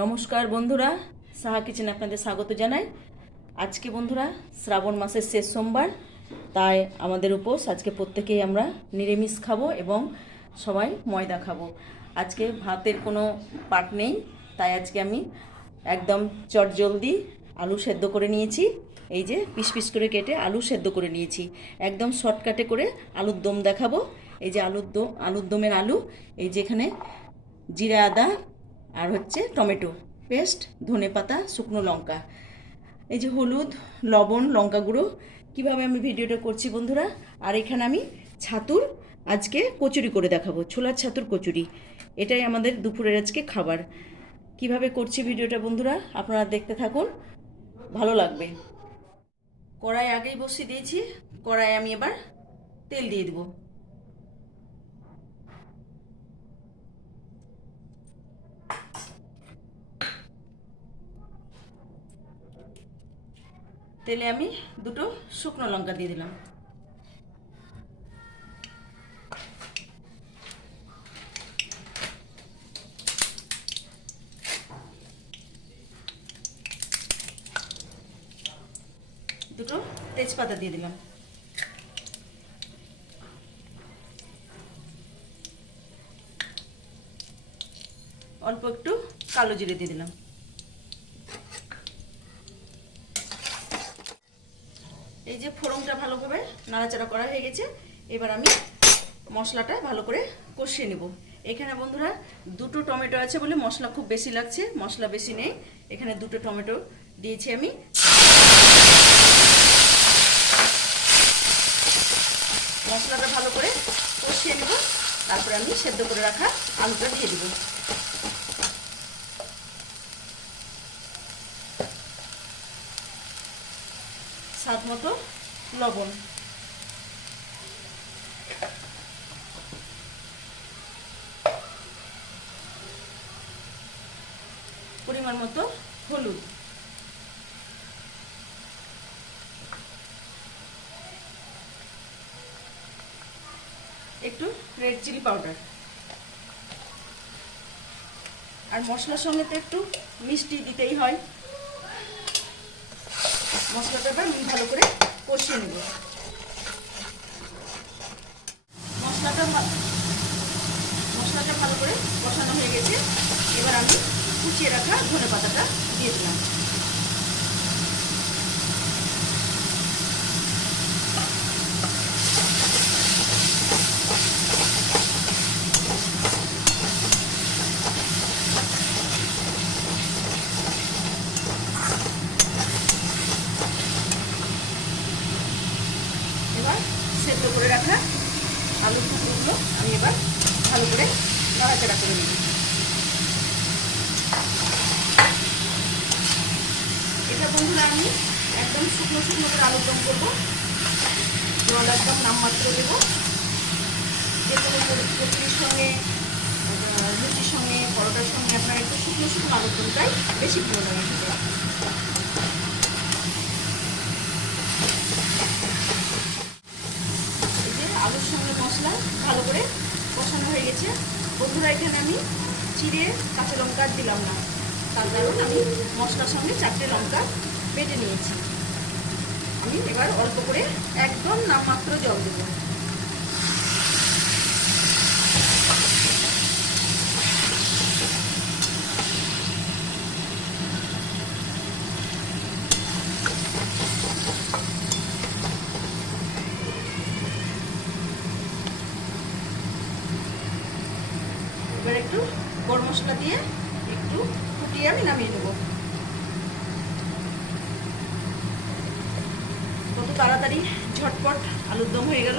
নমস্কার বন্ধুরা, সাহা কিচেনে আপনাদের স্বাগত জানাই। আজকে বন্ধুরা শ্রাবণ মাসের শেষ সোমবার, তাই আমাদের উপোস। আজকে প্রত্যেকেই আমরা নিরামিষ খাবো এবং সবাই ময়দা খাবো। আজকে ভাতের কোনো পাট নেই, তাই আজকে আমি একদম চটজলদি আলু সেদ্ধ করে নিয়েছি। এই যে পিস পিস করে কেটে আলু সেদ্ধ করে নিয়েছি, একদম শর্টকাটে করে আলুর দম দেখাবো। এই যে আলুর দমের আলু, এই যে এখানে জিরা আদা আর হচ্ছে টমেটো পেস্ট, ধনেপাতা, শুকনো লঙ্কা, এই যে হলুদ, লবণ, লঙ্কা গুঁড়ো। কীভাবে আমি ভিডিওটা করছি বন্ধুরা, আর এখানে আমি ছাতুর আজকে কচুরি করে দেখাবো, ছোলার ছাতুর কচুরি। এটাই আমাদের দুপুরের আজকে খাবার। কিভাবে করছি ভিডিওটা বন্ধুরা আপনারা দেখতে থাকুন, ভালো লাগবে। কড়াই আগেই বসিয়ে দিয়েছি, কড়াই আমি এবার তেল দিয়ে দেবো। তেলে আমি দুটো শুকনো লঙ্কা দিয়ে দিলাম। দুটো তেজপাতা দিয়ে দিলাম। অল্প একটু কালো জিরে দিয়ে দিলাম। এই যে ফোড়নটা ভালোভাবে নাড়াচাড়া করা হয়ে গেছে, এবার আমি মশলাটা ভালো করে কষিয়ে নেব। এখানে বন্ধুরা দুটো টমেটো আছে বলে মশলা খুব বেশি লাগছে, মশলা বেশি নেই। এখানে দুটো টমেটো দিয়েছি আমি। মশলাটা ভালো করে কষিয়ে নেব, তারপরে আমি সেদ্ধ করে রাখা আলুটা দিয়ে দেব। স্বাদ মতো লবণ, পরিমাণ মতো হলুদ, একটু রেড চিলি পাউডার। আর মশলার সঙ্গে তো একটু মিষ্টি দিতেই হয়। মশলাটা এবার ভালো করে কষিয়ে নেব। মশলাটা ভালো করে কষানো হয়ে গেছে, এবার আমি কুচিয়ে রাখা ধনেপাতাটা দিয়ে দিলাম। এবার সেদ্ধ করে রাখা আলুর টুকরোগুলো আমি এবার ভালো করে নাড়াচাড়া করে নিই। এটা বন্ধুরা আমি একদম শুকনো শুকনো করে আলুর দম করবো, জল একদম নামমাত্র দেবো। যে কোনো কচুরির সঙ্গে, লুচির সঙ্গে, পরোটার সঙ্গে আপনার একটু শুকনো শুকনো আলুর দমটাই বেশি ভালো লাগে খেতে। এই যে আলুর সঙ্গে মশলা ভালো করে কষানো হয়ে গেছে বন্ধুরা। এখানে আমি চিড়ে কাঁচা লঙ্কা দিলাম না, তার কারণ আমি মশলার সঙ্গে 4টে লঙ্কা বেটে নিয়েছি। আমি এবার অল্প করে একদম নামমাত্র জল দেবো। এবার একটু গরম মশলা দিয়ে একটু ফুটিয়ে আমি নামিয়ে নেব। কত তাড়াতাড়ি ঝটপট আলুর দম হয়ে গেল।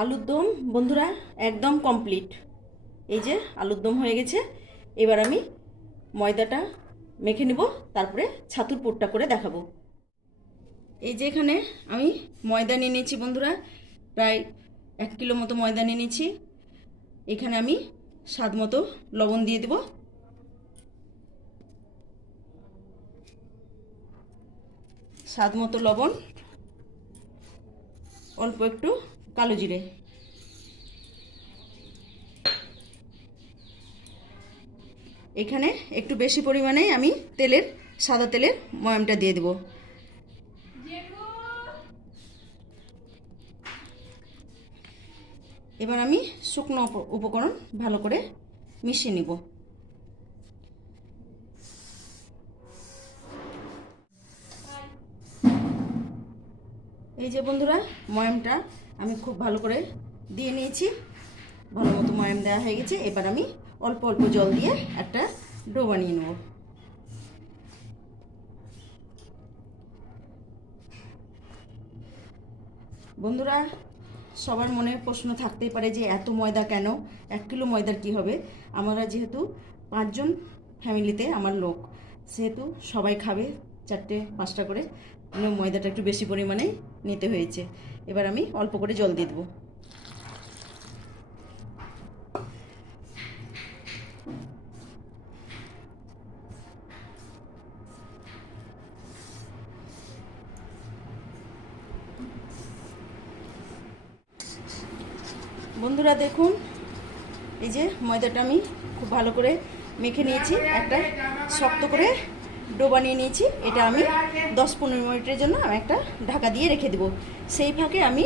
আলুর দম বন্ধুরা একদম কমপ্লিট। এই যে আলুর দম হয়ে গেছে, এবার আমি ময়দাটা মেখে নিব, তারপরে ছাতুর পুরটা করে দেখাবো। এই যে এখানে আমি ময়দা নিয়ে নিয়েছি বন্ধুরা, প্রায় 1 কিলো মতো ময়দা নিয়ে নিয়েছি। এখানে আমি স্বাদ মতো লবণ দিয়ে দেব। স্বাদ মতো লবণ, অল্প একটু কালো জিরে। এখানে একটু বেশি পরিমাণে আমি সাদা তেলের ময়ামটা দিয়ে দেব। এবার আমি শুকনো উপকরণ ভালো করে মিশিয়ে নিব। এই যে বন্ধুরা, ময়ামটা আমি খুব ভালো করে দিয়ে নিয়েছি, ভালো মতো ময়াম দেওয়া হয়ে গেছে। এবার আমি অল্প অল্প জল দিয়ে একটা ডো বানিয়ে নেব। বন্ধুরা, সবার মনে প্রশ্ন থাকতেই পারে যে এত ময়দা কেন, 1 কিলো ময়দার কি হবে? আমরা যেহেতু 5 জন ফ্যামিলিতে আমার লোক, সেহেতু সবাই খাবে 4-5টা করে, ময়দাটা একটু বেশি পরিমাণে নিতে হয়েছে। এবার আমি অল্প করে জল দিয়ে দেবো। বন্ধুরা দেখুন, এই যে ময়দাটা আমি খুব ভালো করে মেখে নিয়েছি, একটা শক্ত করে ডো বানিয়ে নিয়েছি। এটা আমি 10-15 মিনিটের জন্য আমি একটা ঢাকা দিয়ে রেখে দেবো। সেই ফাঁকে আমি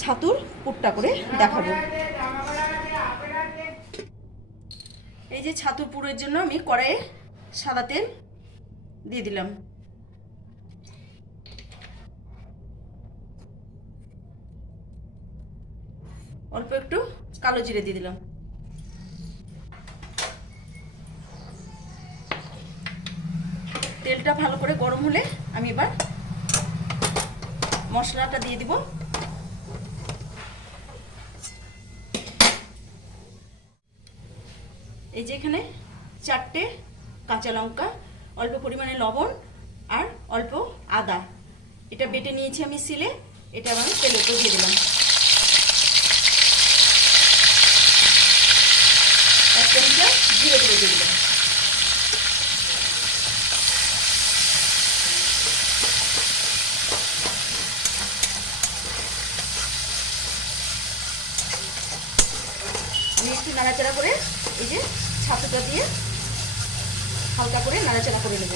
ছাতুর পুরটা করে দেখাবো। এই যে ছাতুর পুরের জন্য আমি কড়াইয়ে সাদা তেল দিয়ে দিলাম। অল্প একটু কালো জিরে দিয়ে দিলাম। তেলটা ভালো করে গরম হলে আমি এবার মশলাটা দিয়ে দিব। এই যে এখানে 4টে কাঁচা লঙ্কা, অল্প পরিমাণে লবণ আর অল্প আদা, এটা বেটে নিয়েছি আমি শিলে। এটা আমি তেলের উপর দিয়ে দিলাম। 1 চামচ জিরে গুঁড়ো দিয়ে দিলাম। আমি একটু নাড়াচাড়া করে এই যে ছাতুটা দিয়ে হালকা করে নাড়াচাড়া করে নেব।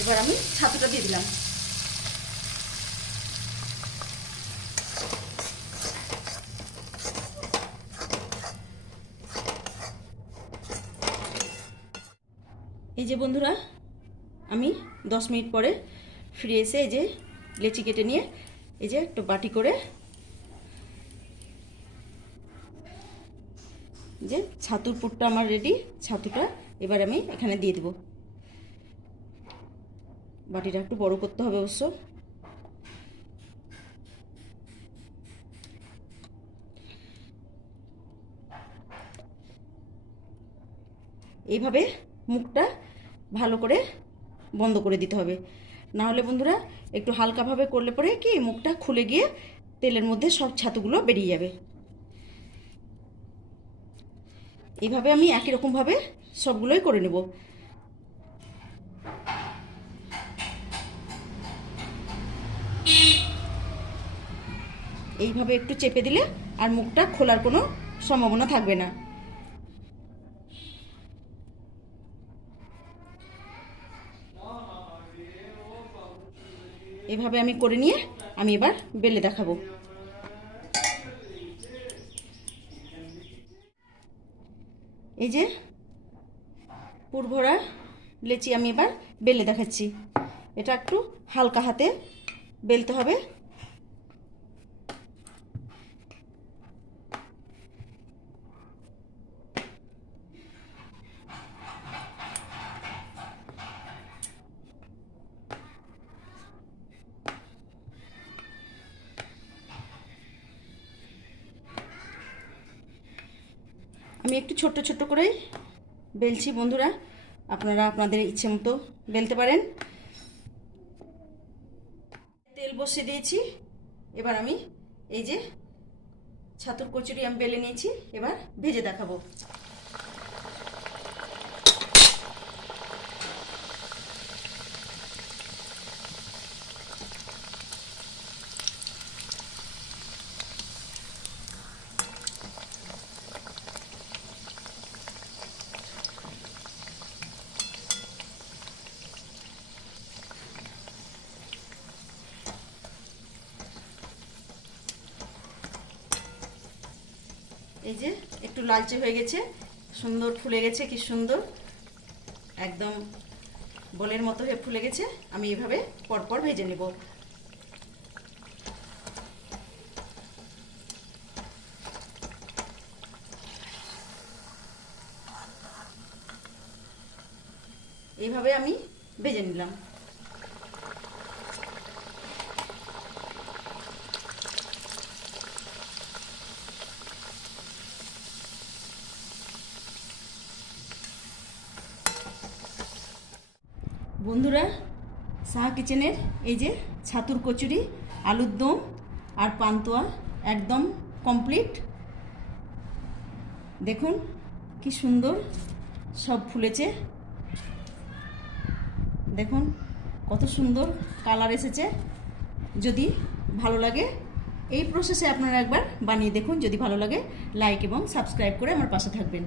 এবার আমি ছাতুটা দিয়ে দিলাম। এই যে বন্ধুরা, আমি 10 মিনিট পরে ফিরে এসে এই যে লেচি কেটে নিয়ে এই যে একটু বাটি করে যে ছাতুর পুরটা আমার রেডি। ছাতুটা এবার আমি এখানে দিয়ে দেব। বাটিটা একটু বড় করতে হবে অবশ্য। এইভাবে মুখটা ভালো করে বন্ধ করে দিতে হবে, না হলে বন্ধুরা একটু হালকাভাবে করলে পরে কি মুখটা খুলে গিয়ে তেলের মধ্যে সব ছাতুগুলো বেরিয়ে যাবে। এইভাবে আমি একই রকমভাবে সবগুলোই করে নেব। এইভাবে একটু চেপে দিলে আর মুখটা খোলার কোনো সম্ভাবনা থাকবে না। এভাবে আমি করে নিয়ে আমি এবার বেলে দেখাবো। এই যে পুরভরা লেচি আমি এবার বেলে দেখাচ্ছি। এটা একটু হালকা হাতে বেলতে হবে। আমি একটু ছোট্ট ছোট্ট করে বেলছি বন্ধুরা, আপনারা আপনাদের ইচ্ছে মতো বেলতে পারেন। তেল বসিয়ে দিয়েছি। এবার আমি এই যে ছাতুর কচুরি আমি বেলে নিয়েছি, এবার ভেজে দেখাবো। এই যে একটু লালচে হয়ে গেছে, সুন্দর ফুলে গেছে, কি সুন্দর একদম বলের মতো হয়ে ফুলে গেছে। আমি এভাবে পরপর ভেজে নেব। এইভাবে আমি ভেজে নিলাম। বন্ধুরা, সাহা কিচেনের এই যে ছাতুর কচুরি, আলুর দম আর পান্তুয়া একদম কমপ্লিট। দেখুন কি সুন্দর সব ফুলেছে, দেখুন কত সুন্দর কালার এসেছে। যদি ভালো লাগে এই প্রসেসে আপনারা একবার বানিয়ে দেখুন। যদি ভালো লাগে লাইক এবং সাবস্ক্রাইব করে আমার পাশে থাকবেন।